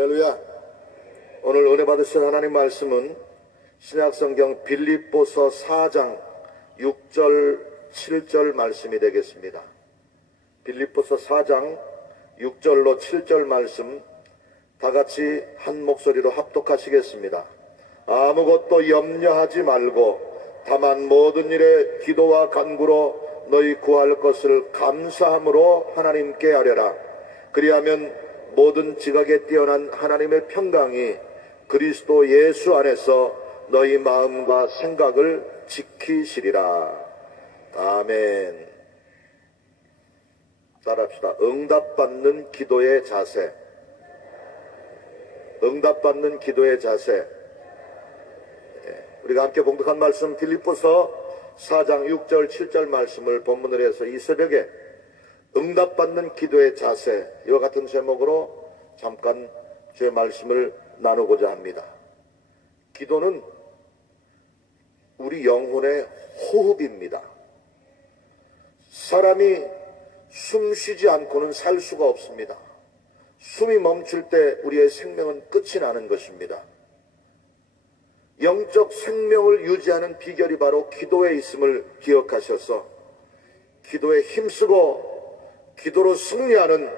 할렐루야. 오늘 은혜 받으신 하나님 말씀은 신약성경 빌립보서 4장 6절 7절 말씀이 되겠습니다. 빌립보서 4장 6절로 7절 말씀 다같이 한 목소리로 합독하시겠습니다. 아무것도 염려하지 말고 다만 모든 일에 기도와 간구로 너희 구할 것을 감사함으로 하나님께 아뢰라. 그리하면 모든 지각에 뛰어난 하나님의 평강이 그리스도 예수 안에서 너희 마음과 생각을 지키시리라. 아멘. 따라합시다. 응답받는 기도의 자세. 응답받는 기도의 자세. 우리가 함께 봉독한 말씀 빌립보서 4장 6절 7절 말씀을 본문으로 해서 이 새벽에 응답받는 기도의 자세, 이와 같은 제목으로 잠깐 주의 말씀을 나누고자 합니다. 기도는 우리 영혼의 호흡입니다. 사람이 숨 쉬지 않고는 살 수가 없습니다. 숨이 멈출 때 우리의 생명은 끝이 나는 것입니다. 영적 생명을 유지하는 비결이 바로 기도에 있음을 기억하셔서 기도에 힘쓰고 기도로 승리하는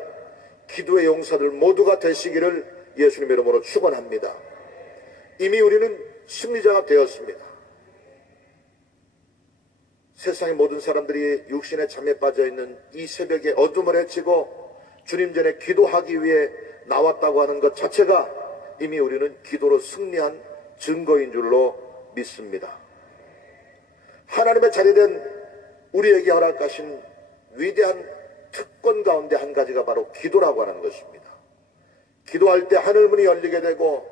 기도의 용사들 모두가 되시기를 예수님 이름으로 축원합니다. 이미 우리는 승리자가 되었습니다. 세상의 모든 사람들이 육신의 잠에 빠져있는 이 새벽에 어둠을 헤치고 주님 전에 기도하기 위해 나왔다고 하는 것 자체가 이미 우리는 기도로 승리한 증거인 줄로 믿습니다. 하나님의 자리된 우리에게 허락하신 위대한 특권 가운데 한 가지가 바로 기도라고 하는 것입니다. 기도할 때 하늘문이 열리게 되고,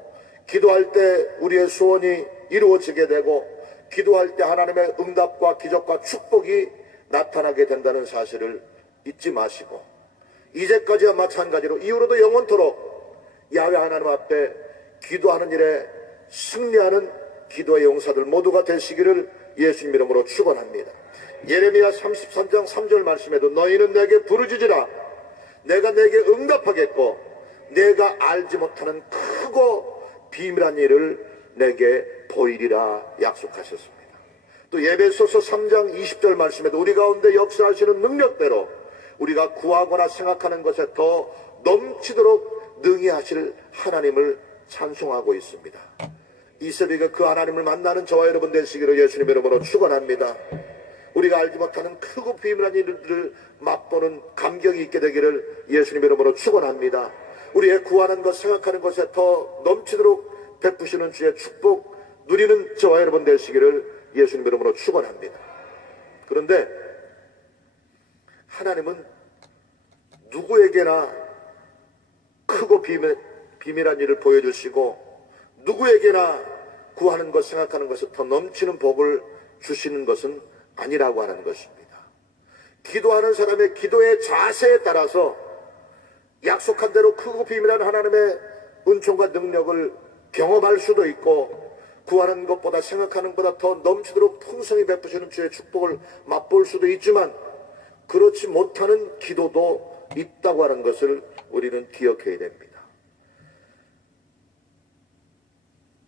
기도할 때 우리의 소원이 이루어지게 되고, 기도할 때 하나님의 응답과 기적과 축복이 나타나게 된다는 사실을 잊지 마시고, 이제까지와 마찬가지로 이후로도 영원토록 야훼 하나님 앞에 기도하는 일에 승리하는 기도의 용사들 모두가 되시기를 예수님 이름으로 축원합니다. 예레미야 33장 3절 말씀에도 너희는 내게 부르짖으라. 내가 내게 응답하겠고 내가 알지 못하는 크고 비밀한 일을 내게 보이리라 약속하셨습니다. 또 예배소서 3장 20절 말씀에도 우리 가운데 역사하시는 능력대로 우리가 구하거나 생각하는 것에 더 넘치도록 능히 하실 하나님을 찬송하고 있습니다. 이 새벽에 그 하나님을 만나는 저와 여러분 되시기를 예수님 이름으로 축원합니다. 우리가 알지 못하는 크고 비밀한 일들을 맛보는 감격이 있게 되기를 예수님 이름으로 축원합니다. 우리의 구하는 것 생각하는 것에 더 넘치도록 베푸시는 주의 축복 누리는 저와 여러분 되시기를 예수님 이름으로 축원합니다. 그런데 하나님은 누구에게나 크고 비밀한 일을 보여주시고 누구에게나 구하는 것 생각하는 것에 더 넘치는 복을 주시는 것은 아니라고 하는 것입니다. 기도하는 사람의 기도의 자세에 따라서 약속한 대로 크고 비밀한 하나님의 은총과 능력을 경험할 수도 있고 구하는 것보다 생각하는 것보다 더 넘치도록 풍성히 베푸시는 주의 축복을 맛볼 수도 있지만 그렇지 못하는 기도도 있다고 하는 것을 우리는 기억해야 됩니다.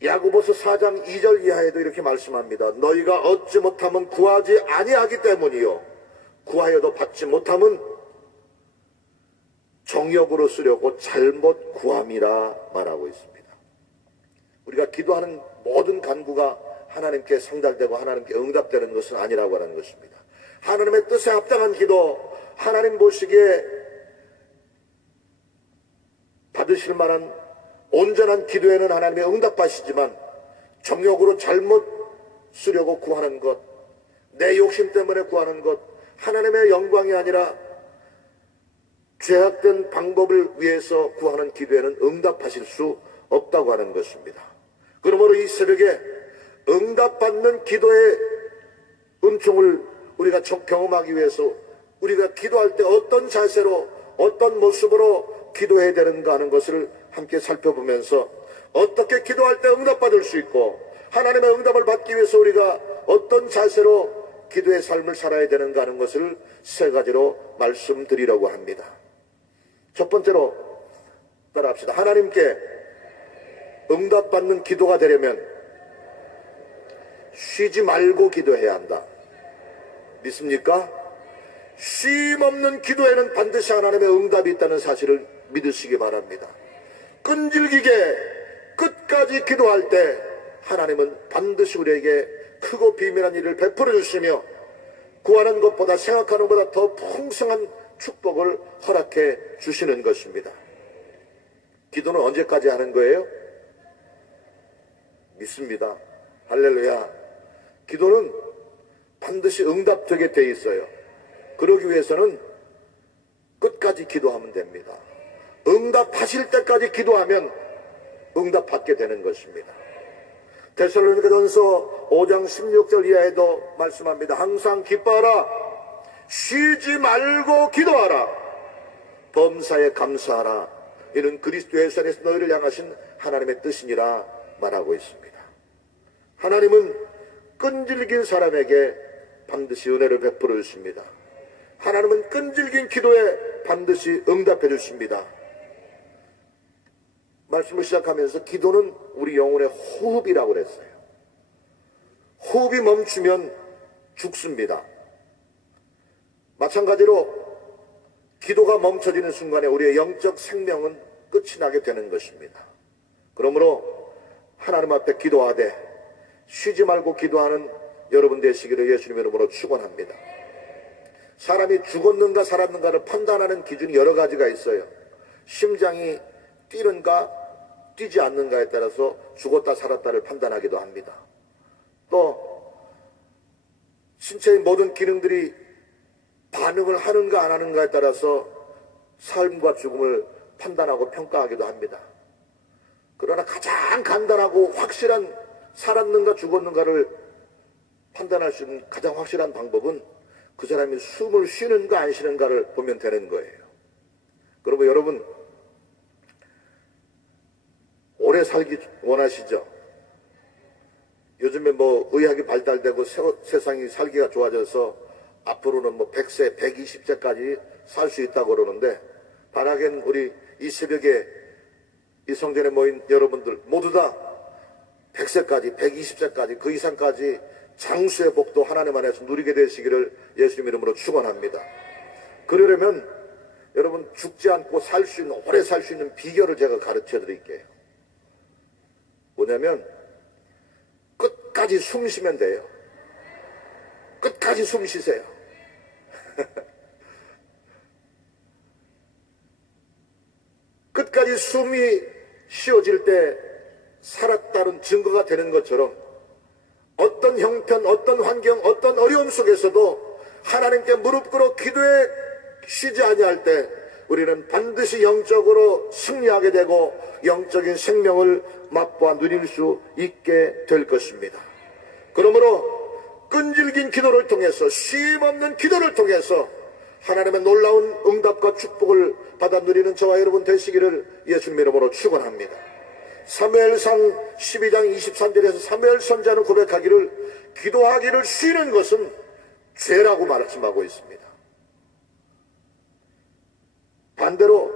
야고보서 4장 2절 이하에도 이렇게 말씀합니다. 너희가 얻지 못하면 구하지 아니하기 때문이요 구하여도 받지 못하면 정욕으로 쓰려고 잘못 구함이라 말하고 있습니다. 우리가 기도하는 모든 간구가 하나님께 상달되고 하나님께 응답되는 것은 아니라고 하는 것입니다. 하나님의 뜻에 합당한 기도, 하나님 보시기에 받으실 만한 온전한 기도에는 하나님의 응답하시지만 정욕으로 잘못 쓰려고 구하는 것, 내 욕심 때문에 구하는 것, 하나님의 영광이 아니라 죄악된 방법을 위해서 구하는 기도에는 응답하실 수 없다고 하는 것입니다. 그러므로 이 새벽에 응답받는 기도의 은총을 우리가 경험하기 위해서 우리가 기도할 때 어떤 자세로 어떤 모습으로 기도해야 되는가 하는 것을 함께 살펴보면서 어떻게 기도할 때 응답받을 수 있고 하나님의 응답을 받기 위해서 우리가 어떤 자세로 기도의 삶을 살아야 되는가 하는 것을 세 가지로 말씀드리려고 합니다. 첫 번째로 따라합시다. 하나님께 응답받는 기도가 되려면 쉬지 말고 기도해야 한다. 믿습니까? 쉼 없는 기도에는 반드시 하나님의 응답이 있다는 사실을 믿으시기 바랍니다. 끈질기게 끝까지 기도할 때 하나님은 반드시 우리에게 크고 비밀한 일을 베풀어 주시며 구하는 것보다 생각하는 것보다 더 풍성한 축복을 허락해 주시는 것입니다. 기도는 언제까지 하는 거예요? 믿습니다. 할렐루야. 기도는 반드시 응답되게 돼 있어요. 그러기 위해서는 끝까지 기도하면 됩니다. 응답하실 때까지 기도하면 응답받게 되는 것입니다. 데살로니가전서 5장 16절 이하에도 말씀합니다. 항상 기뻐하라. 쉬지 말고 기도하라. 범사에 감사하라. 이는 그리스도의 선에서 너희를 향하신 하나님의 뜻이니라 말하고 있습니다. 하나님은 끈질긴 사람에게 반드시 은혜를 베풀어 주십니다. 하나님은 끈질긴 기도에 반드시 응답해 주십니다. 말씀을 시작하면서 기도는 우리 영혼의 호흡이라고 그랬어요. 호흡이 멈추면 죽습니다. 마찬가지로 기도가 멈춰지는 순간에 우리의 영적 생명은 끝이 나게 되는 것입니다. 그러므로 하나님 앞에 기도하되 쉬지 말고 기도하는 여러분 되시기를 예수님 이름으로 축원합니다. 사람이 죽었는가 살았는가를 판단하는 기준이 여러 가지가 있어요. 심장이 뛰는가 뛰지 않는가에 따라서 죽었다 살았다를 판단하기도 합니다. 또 신체의 모든 기능들이 반응을 하는가 안 하는가에 따라서 삶과 죽음을 판단하고 평가하기도 합니다. 그러나 가장 간단하고 확실한 살았는가 죽었는가를 판단할 수 있는 가장 확실한 방법은 그 사람이 숨을 쉬는가 안 쉬는가를 보면 되는 거예요. 그러면 여러분 오래 살기 원하시죠? 요즘에 뭐 의학이 발달되고 세상이 살기가 좋아져서 앞으로는 뭐 100세, 120세까지 살 수 있다고 그러는데 바라겐 우리 이 새벽에 이 성전에 모인 여러분들 모두 다 100세까지, 120세까지, 그 이상까지 장수의 복도 하나님 안에서 누리게 되시기를 예수님 이름으로 축원합니다. 그러려면 여러분 죽지 않고 살 수 있는, 오래 살 수 있는 비결을 제가 가르쳐 드릴게요. 뭐냐면 끝까지 숨 쉬면 돼요. 끝까지 숨 쉬세요. 끝까지 숨이 쉬어질 때 살았다는 증거가 되는 것처럼 어떤 형편, 어떤 환경, 어떤 어려움 속에서도 하나님께 무릎 꿇어 기도에 쉬지 아니할 때 우리는 반드시 영적으로 승리하게 되고 영적인 생명을 맛보아 누릴 수 있게 될 것입니다. 그러므로 끈질긴 기도를 통해서 쉼 없는 기도를 통해서 하나님의 놀라운 응답과 축복을 받아 누리는 저와 여러분 되시기를 예수님 이름으로 축원합니다. 사무엘상 12장 23절에서 사무엘 선지자는 고백하기를 기도하기를 쉬는 것은 죄라고 말씀하고 있습니다. 반대로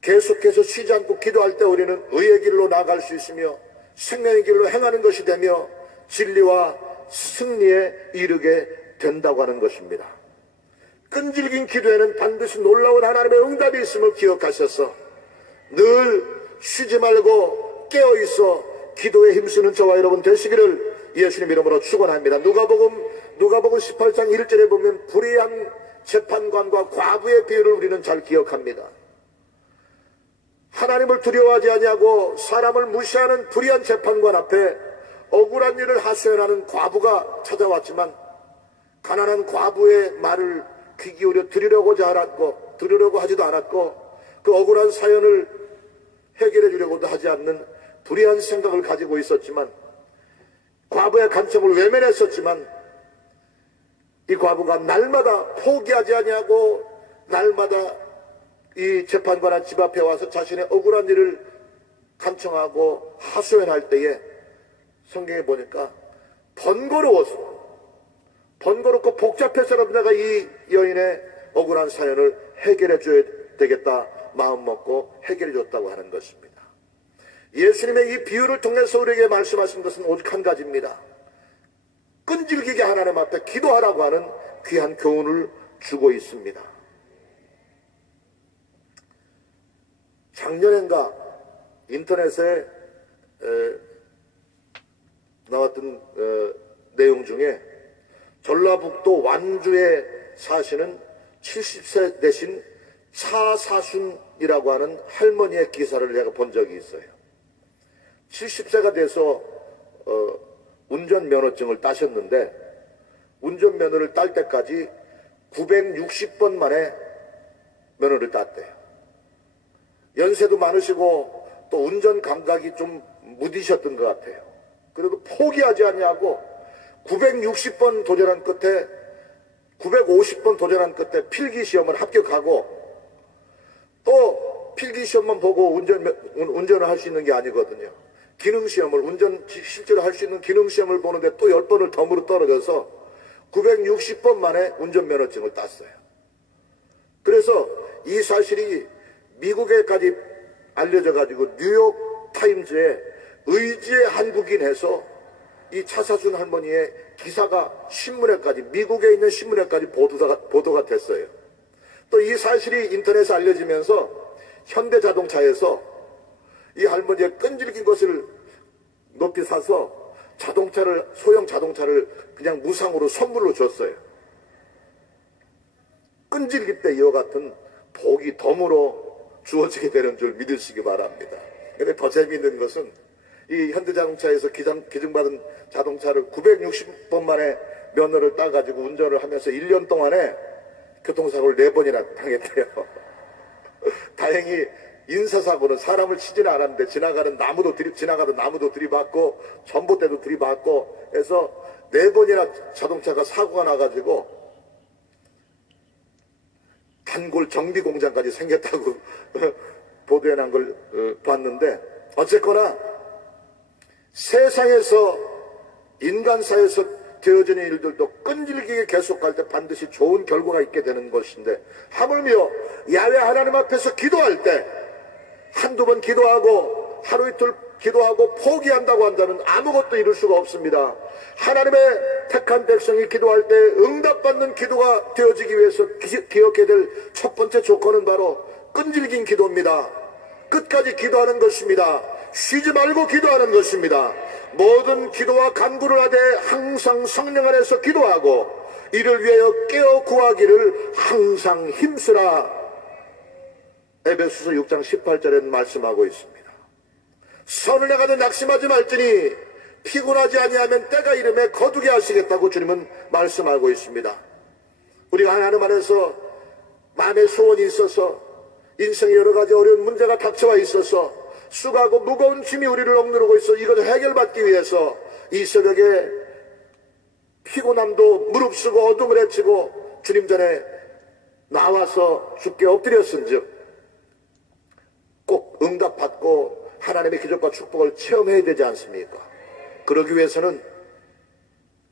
계속해서 쉬지 않고 기도할 때 우리는 의의 길로 나아갈 수 있으며 생명의 길로 행하는 것이 되며 진리와 승리에 이르게 된다고 하는 것입니다. 끈질긴 기도에는 반드시 놀라운 하나님의 응답이 있음을 기억하셔서 늘 쉬지 말고 깨어있어 기도에 힘쓰는 저와 여러분 되시기를 예수님 이름으로 축원합니다. 누가복음 18장 1절에 보면 불의한 재판관과 과부의 비유를 우리는 잘 기억합니다. 하나님을 두려워하지 아니하고 사람을 무시하는 불의한 재판관 앞에 억울한 일을 하소연하는 과부가 찾아왔지만 가난한 과부의 말을 귀 기울여 들으려고 하지도 않았고 그 억울한 사연을 해결해 주려고도 하지 않는 불의한 생각을 가지고 있었지만 과부의 간청을 외면했었지만 이 과부가 날마다 포기하지 아니하고 날마다 이 재판관 집 앞에 와서 자신의 억울한 일을 간청하고 하소연할 때에 성경에 보니까 번거롭고 복잡해서라도 내가 이 여인의 억울한 사연을 해결해 줘야 되겠다 마음 먹고 해결해 줬다고 하는 것입니다. 예수님의 이 비유를 통해서 우리에게 말씀하신 것은 오직 한 가지입니다. 끈질기게 하나님 앞에 기도하라고 하는 귀한 교훈을 주고 있습니다. 작년엔가 인터넷에 나왔던 내용 중에 전라북도 완주에 사시는 70세 되신 차사순이라고 하는 할머니의 기사를 내가 본 적이 있어요. 70세가 돼서 운전면허증을 따셨는데 운전면허를 딸 때까지 960번 만에 면허를 땄대요. 연세도 많으시고 또 운전 감각이 좀 무디셨던 것 같아요. 그래도 포기하지 않냐고 960번 도전한 끝에 950번 도전한 끝에 필기시험을 합격하고 또 필기시험만 보고 운전을 할 수 있는 게 아니거든요. 기능시험을 실제로 할 수 있는 기능시험을 보는데 또 10번을 덤으로 떨어져서 960번 만에 운전면허증을 땄어요. 그래서 이 사실이 미국에까지 알려져 가지고 뉴욕 타임즈에 의지의 한국인해서 이 차사순 할머니의 기사가 신문에까지 미국에 있는 신문에까지 보도가 됐어요. 또 이 사실이 인터넷에 알려지면서 현대자동차에서 이 할머니의 끈질긴 것을 높이 사서 소형 자동차를 그냥 무상으로 선물로 줬어요. 끈질길 때 이와 같은 복이 덤으로 주어지게 되는 줄 믿으시기 바랍니다. 근데 더 재미있는 것은 이 현대자동차에서 기증받은 자동차를 960번 만에 면허를 따가지고 운전을 하면서 1년 동안에 교통사고를 4번이나 당했대요. 다행히 인사사고는 사람을 치지는 않았는데 지나가던 나무도 들이받고 전봇대도 들이받고 해서 4번이나 자동차가 사고가 나가지고 단골 정비공장까지 생겼다고 보도해 난 걸 봤는데, 어쨌거나 세상에서 인간사에서 되어지는 일들도 끈질기게 계속할 때 반드시 좋은 결과가 있게 되는 것인데, 하물며 야훼 하나님 앞에서 기도할 때 한두 번 기도하고 하루 이틀 기도하고 포기한다고 한다면 아무것도 이룰 수가 없습니다. 하나님의 택한 백성이 기도할 때 응답받는 기도가 되어지기 위해서 기억해야 될 첫 번째 조건은 바로 끈질긴 기도입니다. 끝까지 기도하는 것입니다. 쉬지 말고 기도하는 것입니다. 모든 기도와 간구를 하되 항상 성령 안에서 기도하고 이를 위하여 깨어 구하기를 항상 힘쓰라. 에베소서 6장 18절에는 말씀하고 있습니다. 선을 행하되 낙심하지 말지니 피곤하지 아니하면 때가 이름에 거두게 하시겠다고 주님은 말씀하고 있습니다. 우리가 하나님 안에서 마음의 소원이 있어서 인생에 여러 가지 어려운 문제가 닥쳐와 있어서 수고하고 무거운 짐이 우리를 억누르고 있어 이것을 해결받기 위해서 이 새벽에 피곤함도 무릅쓰고 어둠을 헤치고 주님 전에 나와서 주께 엎드렸은즉 꼭 응답받고 하나님의 기적과 축복을 체험해야 되지 않습니까? 그러기 위해서는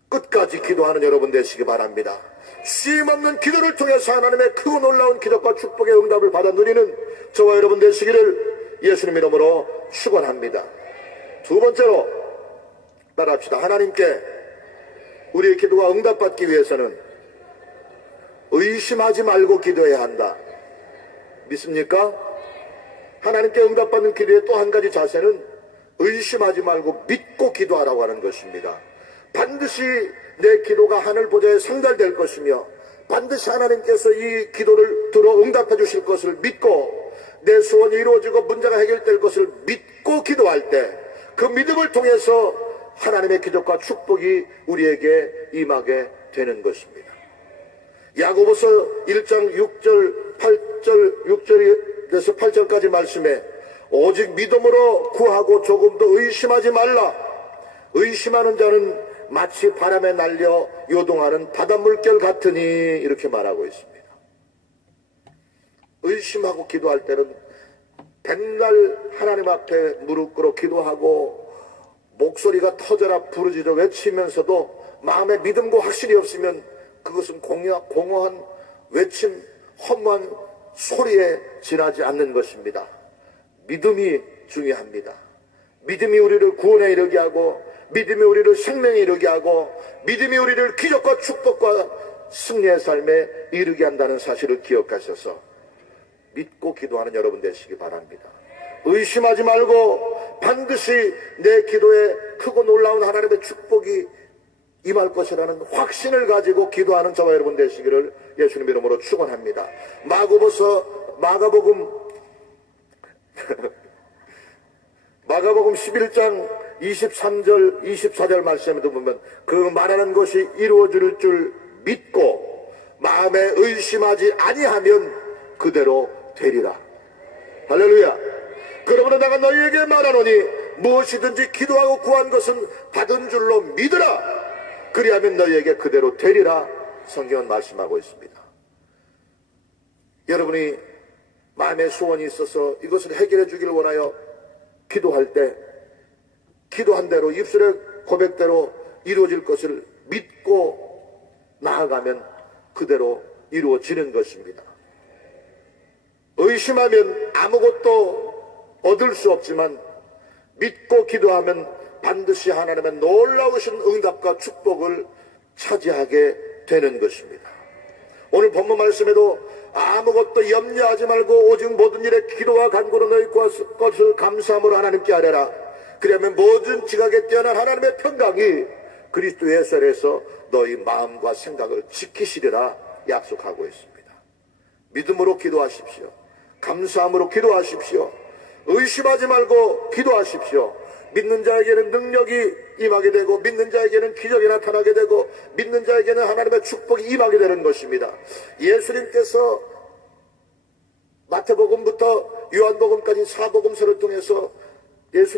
끝까지 기도하는 여러분 되시기 바랍니다. 쉼없는 기도를 통해서 하나님의 크고 놀라운 기적과 축복의 응답을 받아 누리는 저와 여러분 되시기를 예수님 이름으로 축원합니다. 두 번째로 따라합시다. 하나님께 우리의 기도가 응답받기 위해서는 의심하지 말고 기도해야 한다. 믿습니까? 하나님께 응답받는 기도의 또 한 가지 자세는 의심하지 말고 믿고 기도하라고 하는 것입니다. 반드시 내 기도가 하늘 보좌에 상달될 것이며 반드시 하나님께서 이 기도를 들어 응답해 주실 것을 믿고 내 소원이 이루어지고 문제가 해결될 것을 믿고 기도할 때 그 믿음을 통해서 하나님의 기적과 축복이 우리에게 임하게 되는 것입니다. 야고보서 1장 6절에서 8절까지 말씀에 오직 믿음으로 구하고 조금도 의심하지 말라. 의심하는 자는 마치 바람에 날려 요동하는 바닷물결 같으니 이렇게 말하고 있습니다. 의심하고 기도할 때는 백날 하나님 앞에 무릎 꿇어 기도하고 목소리가 터져라 부르짖어 외치면서도 마음에 믿음과 확신이 없으면 그것은 공허한 외침, 허무한 소리에 지나지 않는 것입니다. 믿음이 중요합니다. 믿음이 우리를 구원에 이르게 하고, 믿음이 우리를 생명에 이르게 하고, 믿음이 우리를 기적과 축복과 승리의 삶에 이르게 한다는 사실을 기억하셔서 믿고 기도하는 여러분 되시기 바랍니다. 의심하지 말고 반드시 내 기도에 크고 놀라운 하나님의 축복이 임할 것이라는 확신을 가지고 기도하는 저와 여러분 되시기를 예수님 이름으로 축원합니다. 마가복음 11장 23절 24절 말씀에도 보면 그 말하는 것이 이루어질 줄 믿고 마음에 의심하지 아니하면 그대로 되리라. 할렐루야. 그러므로 내가 너희에게 말하노니 무엇이든지 기도하고 구한 것은 받은 줄로 믿으라. 그리하면 너희에게 그대로 되리라. 성경은 말씀하고 있습니다. 여러분이 마음에 소원이 있어서 이것을 해결해 주기를 원하여 기도할 때 기도한 대로 입술의 고백대로 이루어질 것을 믿고 나아가면 그대로 이루어지는 것입니다. 의심하면 아무것도 얻을 수 없지만 믿고 기도하면 반드시 하나님의 놀라우신 응답과 축복을 차지하게 되는 것입니다. 오늘 본문 말씀에도 아무것도 염려하지 말고 오직 모든 일에 기도와 간구로 너희 것을 감사함으로 하나님께 아뢰라. 그러면 모든 지각에 뛰어난 하나님의 평강이 그리스도 예수 안에서 너희 마음과 생각을 지키시리라 약속하고 있습니다. 믿음으로 기도하십시오. 감사함으로 기도하십시오. 의심하지 말고 기도하십시오. 믿는 자에게는 능력이 임하게 되고 믿는 자에게는 기적이 나타나게 되고 믿는 자에게는 하나님의 축복이 임하게 되는 것입니다. 예수님께서 마태복음부터 요한복음까지 사복음서를 통해서 예수님